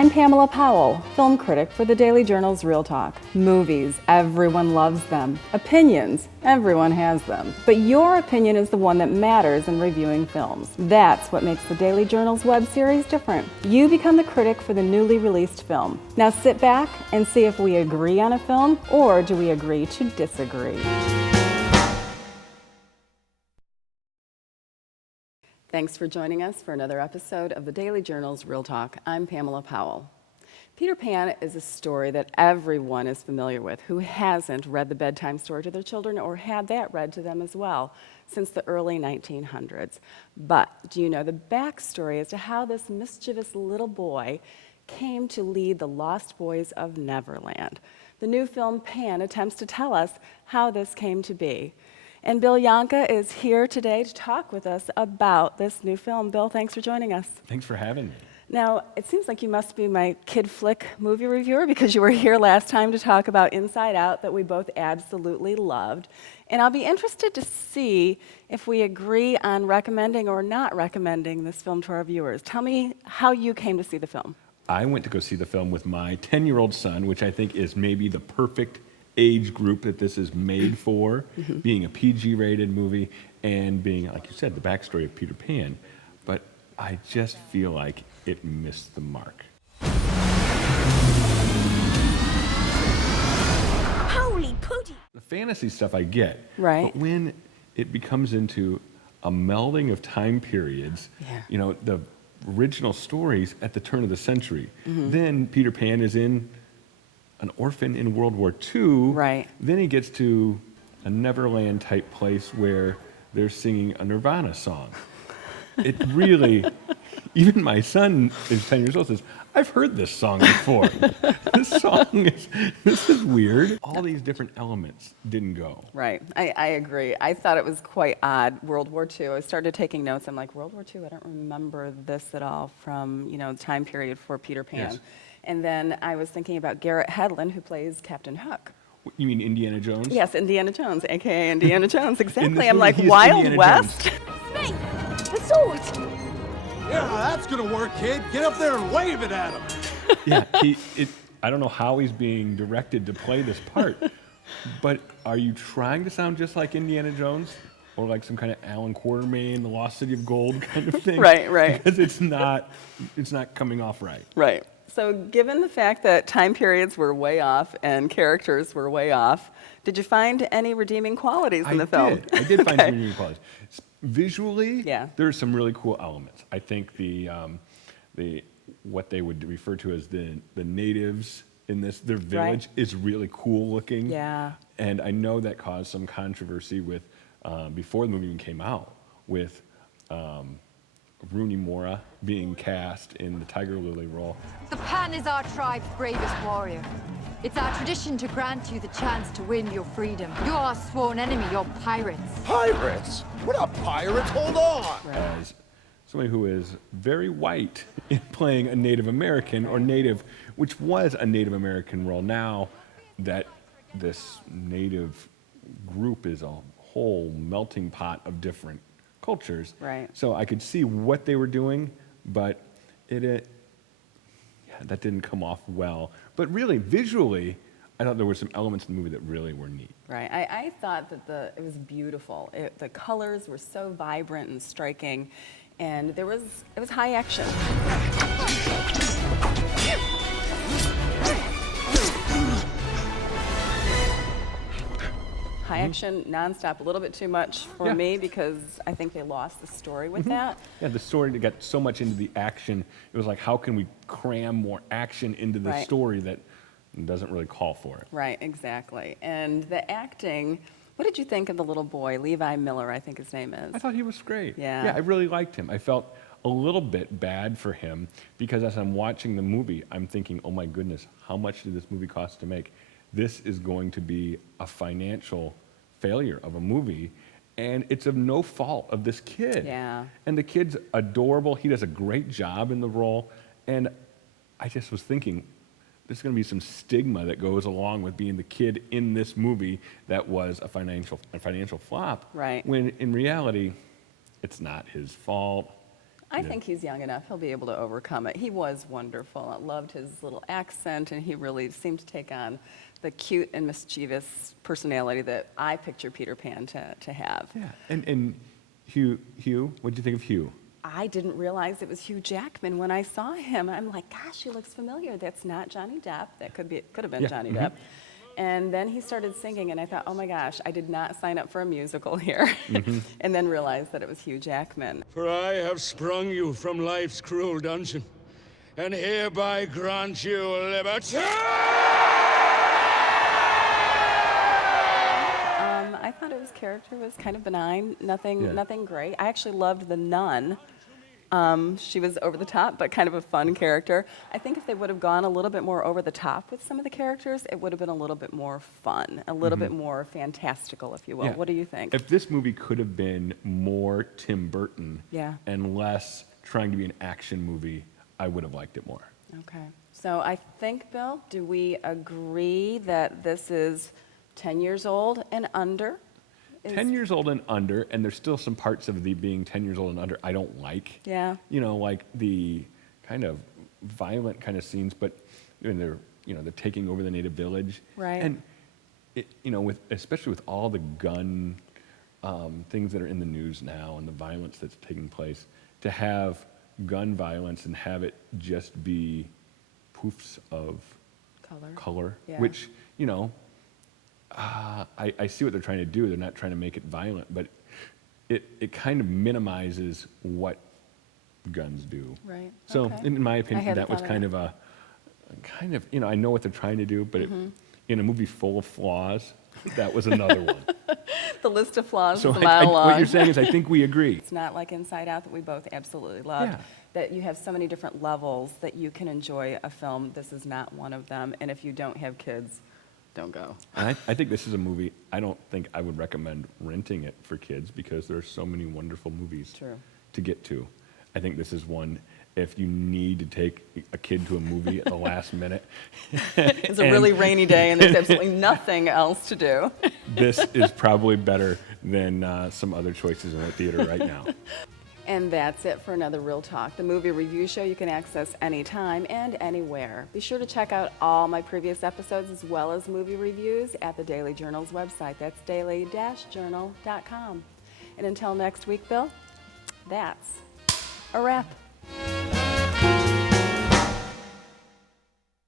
I'm Pamela Powell, film critic for the Daily Journal's Real Talk. Movies, everyone loves them. Opinions, everyone has them. But your opinion is the one that matters in reviewing films. That's what makes the Daily Journal's web series different. You become the critic for the newly released film. Now sit back and see if we agree on a film, or do we agree to disagree. Thanks for joining us for another episode of the Daily Journal's Real Talk. I'm Pamela Powell. Peter Pan is a story that everyone is familiar with who hasn't read the bedtime story to their children or had that read to them as well since the early 1900s. But do you know the backstory as to how this mischievous little boy came to lead the Lost Boys of Neverland? The new film Pan attempts to tell us how this came to be. And Bill Yonka is here today to talk with us about this new film. Bill, thanks for joining us. Thanks for having me. Now, it seems like you must be my kid flick movie reviewer because you were here last time to talk about Inside Out that we both absolutely loved. And I'll be interested to see if we agree on recommending or not recommending this film to our viewers. Tell me how you came to see the film. I went to go see the film with my 10-year-old son, which I think is maybe the perfect age group that this is made for, being a PG-rated movie and being, like you said, the backstory of Peter Pan. But I just feel like it missed the mark. Holy pooty! The fantasy stuff I get, Right. but when it becomes into a melding of time periods, you know, the original stories at the turn of the century, then Peter Pan is in an orphan in World War II. Right. Then he gets to a Neverland type place where they're singing a Nirvana song. It really, even my son is 10 years old, says, I've heard this song before. This is weird. All these different elements didn't go. Right, I agree. I thought it was quite odd, World War II. I started taking notes. I'm like, World War II, I don't remember this at all from, the time period for Peter Pan. Yes. And then I was thinking about Garrett Hedlund, who plays Captain Hook. You mean Indiana Jones? Yes, Indiana Jones, a.k.a. Indiana Jones, exactly. I'm movie, like, he is Wild Indiana West? Me! The sword! Yeah, that's gonna work, kid. Get up there and wave it at him. Yeah, I don't know how he's being directed to play this part, but are you trying to sound just like Indiana Jones? Or like some kind of Alan Quatermain, The Lost City of Gold kind of thing? Right. Because it's not coming off right. Right. So given the fact that time periods were way off and characters were way off, did you find any redeeming qualities in the film? I did find Okay. some redeeming qualities. Visually, Yeah. there's some really cool elements. I think the what they would refer to as the natives in their village is really cool looking. Yeah. And I know that caused some controversy with before the movie even came out with Rooney Mara being cast in the Tiger Lily role. The Pan is our tribe's bravest warrior. It's our tradition to grant you the chance to win your freedom. You're our sworn enemy, you're pirates. Pirates? We're not pirates. Hold on. As somebody who is very white in playing a Native American or Native, which was a Native American role. Now that this Native group is a whole melting pot of different cultures. Right. So I could see what they were doing, but that didn't come off well. But really, visually, I thought there were some elements in the movie that really were neat. Right. I thought that it was beautiful. The colors were so vibrant and striking, and it was high action. High action, nonstop, a little bit too much for me because I think they lost the story with that. Yeah, the story got so much into the action. It was like, how can we cram more action into the Right. story that doesn't really call for it? Right, exactly. And the acting, what did you think of the little boy, Levi Miller, I think his name is? I thought he was great. Yeah. Yeah, I really liked him. I felt a little bit bad for him because as I'm watching the movie, I'm thinking, oh my goodness, how much did this movie cost to make? This is going to be a financial failure of a movie, and it's of no fault of this kid. Yeah. And the kid's adorable. He does a great job in the role, and I just was thinking, there's going to be some stigma that goes along with being the kid in this movie that was a financial flop. Right. When in reality, it's not his fault. I think he's young enough. He'll be able to overcome it. He was wonderful. I loved his little accent, and he really seemed to take on the cute and mischievous personality that I picture Peter Pan to have. Yeah. And Hugh, what did you think of Hugh? I didn't realize it was Hugh Jackman when I saw him. I'm like, gosh, he looks familiar. That's not Johnny Depp. That could have been Yeah, Johnny Depp. And then he started singing, and I thought, oh my gosh, I did not sign up for a musical here. And then realized that it was Hugh Jackman. For I have sprung you from life's cruel dungeon, and hereby grant you liberty. I thought his character was kind of benign, nothing Yeah. great. I actually loved the nun. She was over the top, but kind of a fun character. I think if they would have gone a little bit more over the top with some of the characters, it would have been a little bit more fun, a little bit more fantastical, if you will. Yeah. What do you think? If this movie could have been more Tim Burton Yeah. and less trying to be an action movie, I would have liked it more. Okay. So I think, Bill, do we agree that this is 10 years old and under? 10 years old and under, and there's still some parts of the being 10 years old and under I don't like. Yeah. You know, like the kind of violent kind of scenes, but when they're taking over the native village. Right. And, especially with all the gun things that are in the news now and the violence that's taking place, to have gun violence and have it just be poofs of color, Yeah. which, I see what they're trying to do. They're not trying to make it violent, but it kind of minimizes what guns do. Right. So, Okay. in my I opinion, hadn't that was thought of kind that. of I know what they're trying to do, but in a movie full of flaws, that was another one. The list of flaws So is a mile long. what you're saying is, I think we agree. It's not like Inside Out that we both absolutely loved. Yeah. That you have so many different levels that you can enjoy a film. This is not one of them. And if you don't have kids, don't go. And I think this is a movie, I don't think I would recommend renting it for kids because there are so many wonderful movies True. to get to. I think this is one, if you need to take a kid to a movie at the last minute. It's a really rainy day and there's absolutely nothing else to do. This is probably better than some other choices in the theater right now. And that's it for another Real Talk, the movie review show you can access anytime and anywhere. Be sure to check out all my previous episodes as well as movie reviews at the Daily Journal's website. That's daily-journal.com. And until next week, Bill, that's a wrap.